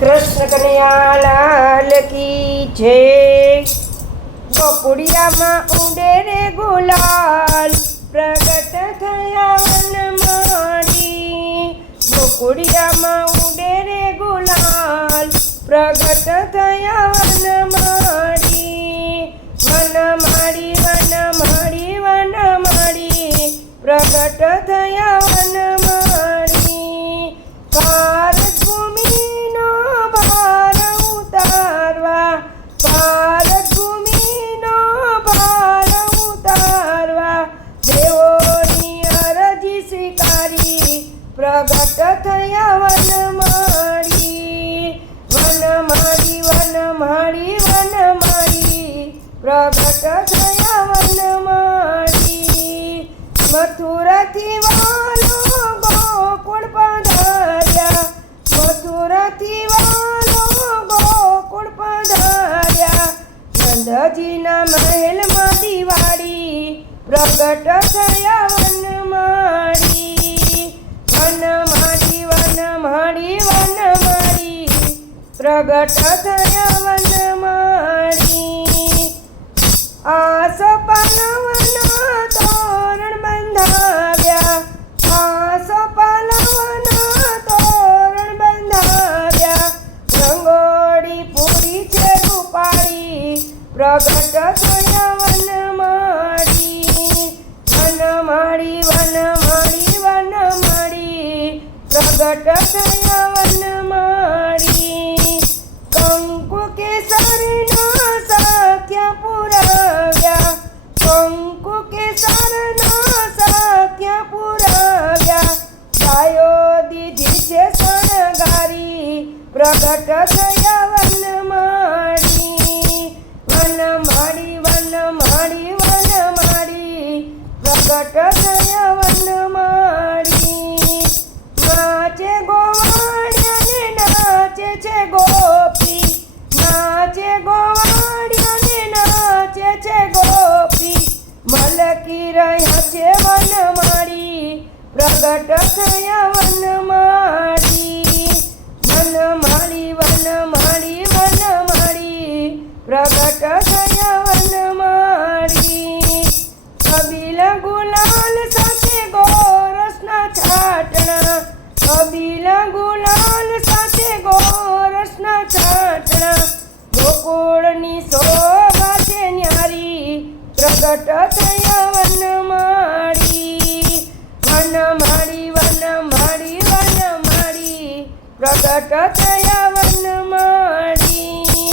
કૃષ્ણ કનૈયા લાલ કી છે બપુડિયામાં ઉડે રે ગુલાલ પ્રગટ થયા વનમાળી. ગોકુડિયામાં ઉડે પ્રગટ માળી, વન માળી વન માળી પ્રગટ થયા વનમાળી મથુરાથી વાલો ગોકુળ પધાર્યા. મથુરાથી વાલો ગોકુળ પધાર્યા. નંદજીના મહેલમાં દિવાળી. પ્રગટ થયા વનમાળી પ્રગટ થયા વનમાળી. આસો પાલવના તોરણ બંધાવ્યા. આસો પાલવના તોરણ બંધાવ્યા. રંગોળી પૂરી છે રૂપાળી. પ્રગટ થયા વનમાળી. વનમાળી વનમાળી વનમાળી. પ્રગટ થયા પ્રગટ થયા વનમાળી વનમાળી વનમાળી વનમાળી પ્રગટ થયા વનમાળી નાચે ગોવાળિયા ને નાચે છે ગોપી. નાચે ગોવાળિયા ને નાચે છે ગોપી. મલકી રહ્યા છે વનમાળી પ્રગટ થયા પ્રગટ થયા વનમાળી વનમાળી વનમાળી વનમાળી પ્રગટ થયા વનમાળી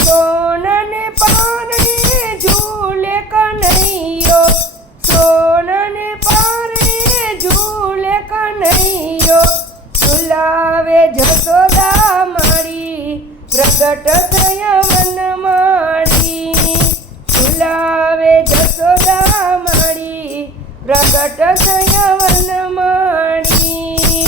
સોનને પારણે ઝૂલે કનૈયો, સોનને પારણે ઝૂલે કનૈયો, ઝુલાવે જસોદા મારી પ્રગટ થયા વનમાળી પ્રગટ થયા વનમાળી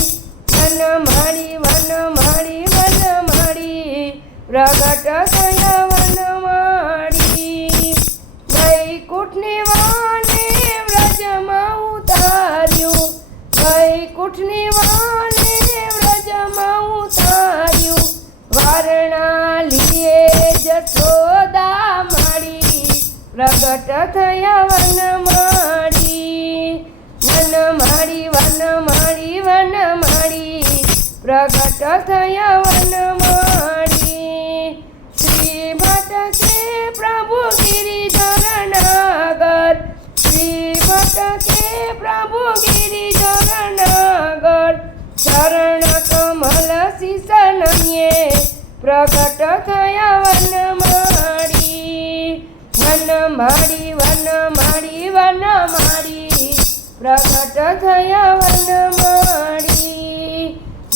વનમાળી વનમાળી વનમાળી. પ્રગટ થયા વનમાળી. વૈકુંઠની વાને વ્રજમાં ઉતાર્યું. વૈકુંઠની વાને વ્રજમાં ઉતાર્યું. વારણાલીએ જશોદા માળી. પ્રગટ થયા વનમાળી. વનમાળી વનમાળી, પ્રગટ થયા વનમાળી. શ્રી ભટકે પ્રભુ ગિરિધર નાગર શ્રી ભટકે પ્રભુ ગિરિધર નાગર ચરણ કમલ શિશનમ્યે પ્રગટ થયા વનમાળી. વનમાળી વનમાળી વનમાળી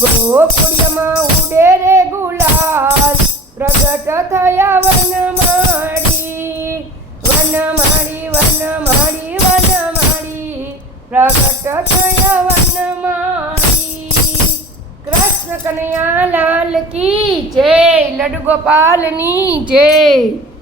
ગોકુળમાં ઉડે રે ગુલાલ. પ્રગટ થયા વનમાળી. વનમાળી વનમાળી વનમાળી. પ્રગટ થયા વનમાળી. કૃષ્ણ કનૈયા લાલ કી જય, લડુ ગોપાલની જય.